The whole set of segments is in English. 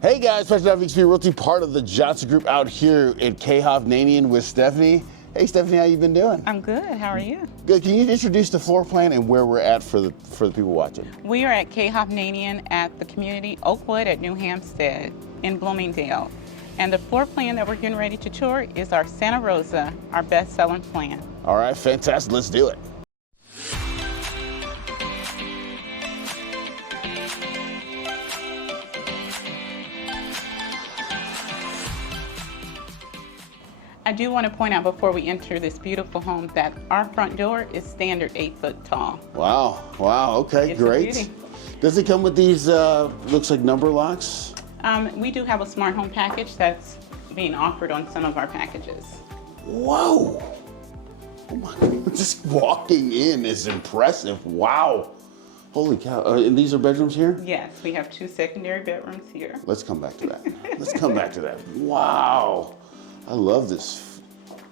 Hey guys, Special SqFt Realty, part of the Johnson Group out here at Hovnanian with Stephanie. Hey Stephanie, how you been doing? I'm good. How are you? Good. Can you introduce the floor plan and where we're at for the people watching? We are at Hovnanian at the community Oakwood at New Hampstead in Bloomingdale. And the floor plan that we're getting ready to tour is our Santa Rosa, our best-selling plan. All right, fantastic. Let's do it. I do want to point out before we enter this beautiful home that our front door is standard 8 foot tall. Wow, okay, It's great. a beauty. Does it come with these, looks like number locks? We do have a smart home package that's being offered on some of our packages. Whoa. Oh my God, just walking in is impressive. Wow. Holy cow, and these are bedrooms here? Yes, we have 2 secondary bedrooms here. Let's come back to that. Let's come back to that. Wow. I love this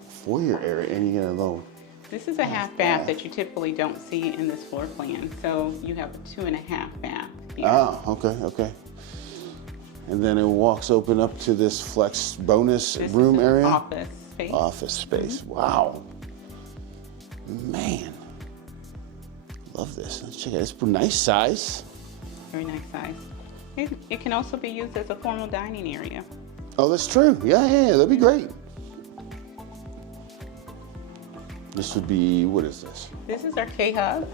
foyer area, and you get a little. This is a half bath that you typically don't see in this floor plan. So you have a 2.5 bath here. Ah, okay. And then it walks open up to this flex bonus room area. Office space. Office space. Wow. Man. Love this. Let's check it out. It's a nice size. Very nice size. It can also be used as a formal dining area. Oh, that's true. Yeah, that'd be great. This would be, what is this? This is our K-Hub.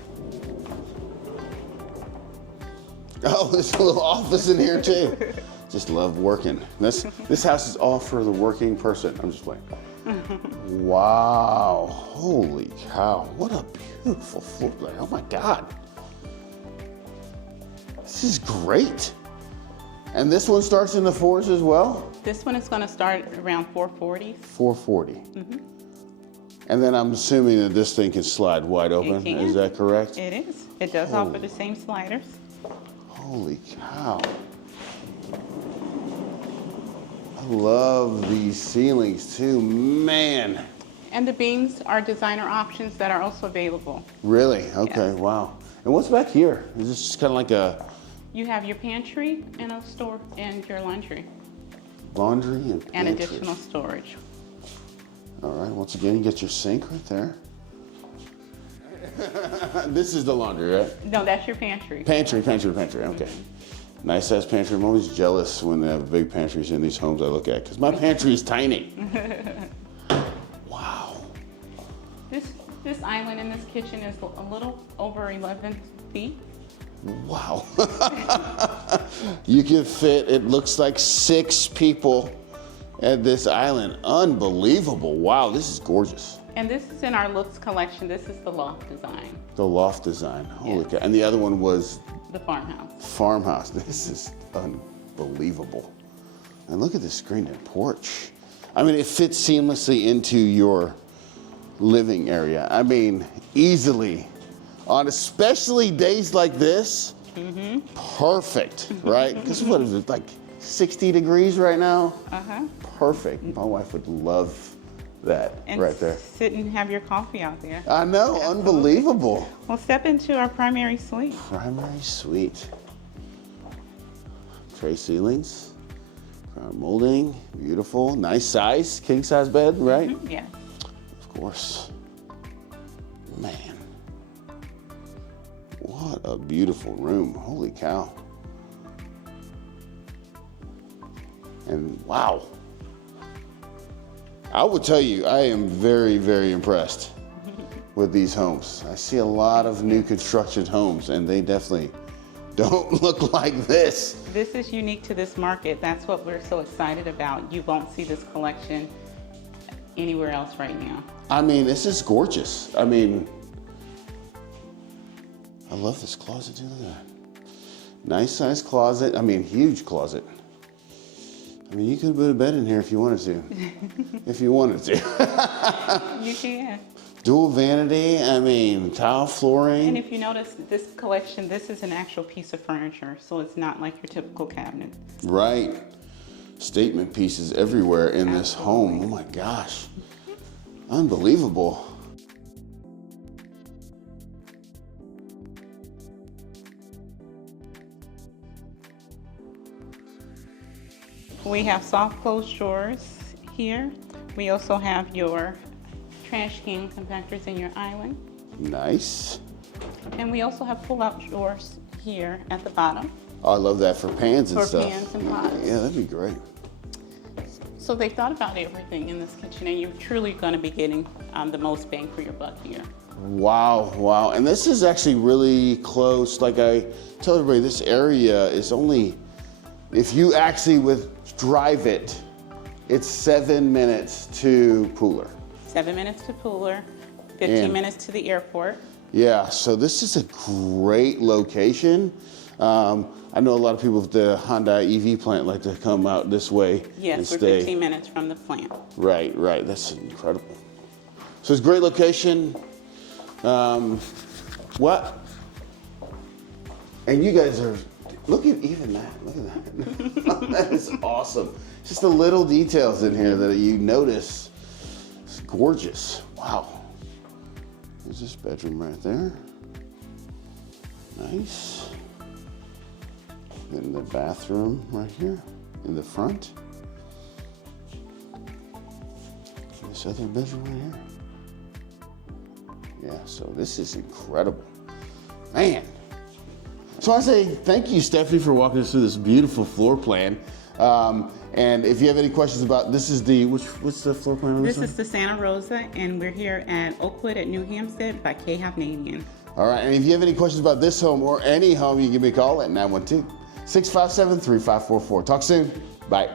Oh, there's a little office in here too. Just love working. This house is all for the working person. I'm just playing. Wow, holy cow. What a beautiful floor plan. Oh my God. This is great. And this one starts in the 4s as well? This one is going to start around 440. 440. And then I'm assuming that this thing can slide wide open. It can. Is that correct? It is. It does offer the same sliders. Holy cow. I love these ceilings too, man. And the beams are designer options that are also available. Really? Okay, Yes. wow. And what's back here? Is this just kind of like a You have your pantry and a store and your laundry. laundry and pantry? And additional storage. All right, once again, you get your sink right there. This is the laundry, right? No, that's your pantry. Pantry, okay. Nice size pantry. I'm always jealous when they have big pantries in these homes I look at, because my pantry is tiny. Wow. This island in this kitchen is a little over 11 feet. Wow. You can fit, it looks like 6 people at this island. Unbelievable. Wow, this is gorgeous. And this is in our Looks collection. This is the loft design. The loft design. Holy Yes. cow. And the other one was The farmhouse. farmhouse. This is unbelievable. And look at this screened-in porch. I mean, it fits seamlessly into your living area. I mean, easily. On especially days like this, perfect, right? Because what is it, like 60 degrees right now? Perfect. My wife would love that And right there. sit and have your coffee out there. I know, unbelievable. We'll step into our primary suite. Primary suite. Tray ceilings, crown molding, beautiful, nice size, king size bed, right? Yes. Of course. Man, what a beautiful room. Holy cow. And wow. I will tell you, I am very, very impressed with these homes. I see a lot of new construction homes and they definitely don't look like this. This is unique to this market. That's what we're so excited about. You won't see this collection anywhere else right now. I mean, this is gorgeous. I mean, I love this closet too. Look at that. Nice size closet. I mean, huge closet. I mean, you could put a bed in here if you wanted to. If you wanted to. You can. Dual vanity, I mean, tile flooring. And if you notice this collection, this is an actual piece of furniture, so it's not like your typical cabinet. Right. Statement pieces everywhere in this home. Oh my gosh. Unbelievable. We have soft closed drawers here. We also have your trash can compactors in your island. Nice. And we also have pull-out drawers here at the bottom. Oh, I love that for pans and For stuff. pans and pots. Yeah, that'd be great. So they thought about everything in this kitchen, and you're truly going to be getting the most bang for your buck here. Wow, wow. And this is actually really close. Like I tell everybody, this area is only, if you actually drive it, it's 7 minutes to Pooler. 7 minutes to Pooler, 15 minutes to the airport. Yeah, so this is a great location. I know a lot of people with the Hyundai EV plant like to come out this way and Yes, we're stay. 15 minutes from the plant. Right, right. That's incredible. So it's a great location. What? And you guys are, look at even that. Look at that. That is awesome. Just the little details in here that you notice. It's gorgeous. Wow. There's this bedroom right there. Nice. And the bathroom right here in the front. This other bedroom right here. Yeah, so this is incredible. Man. So I say thank you, Stephanie, for walking us through this beautiful floor plan. And if you have any questions about, this is the, what's the floor plan on this This is the Santa Rosa, and we're here at Oakwood at New Hampstead by Hovnanian. All right, and if you have any questions about this home or any home, you can give me a call at 912-657-3544. Talk soon. Bye.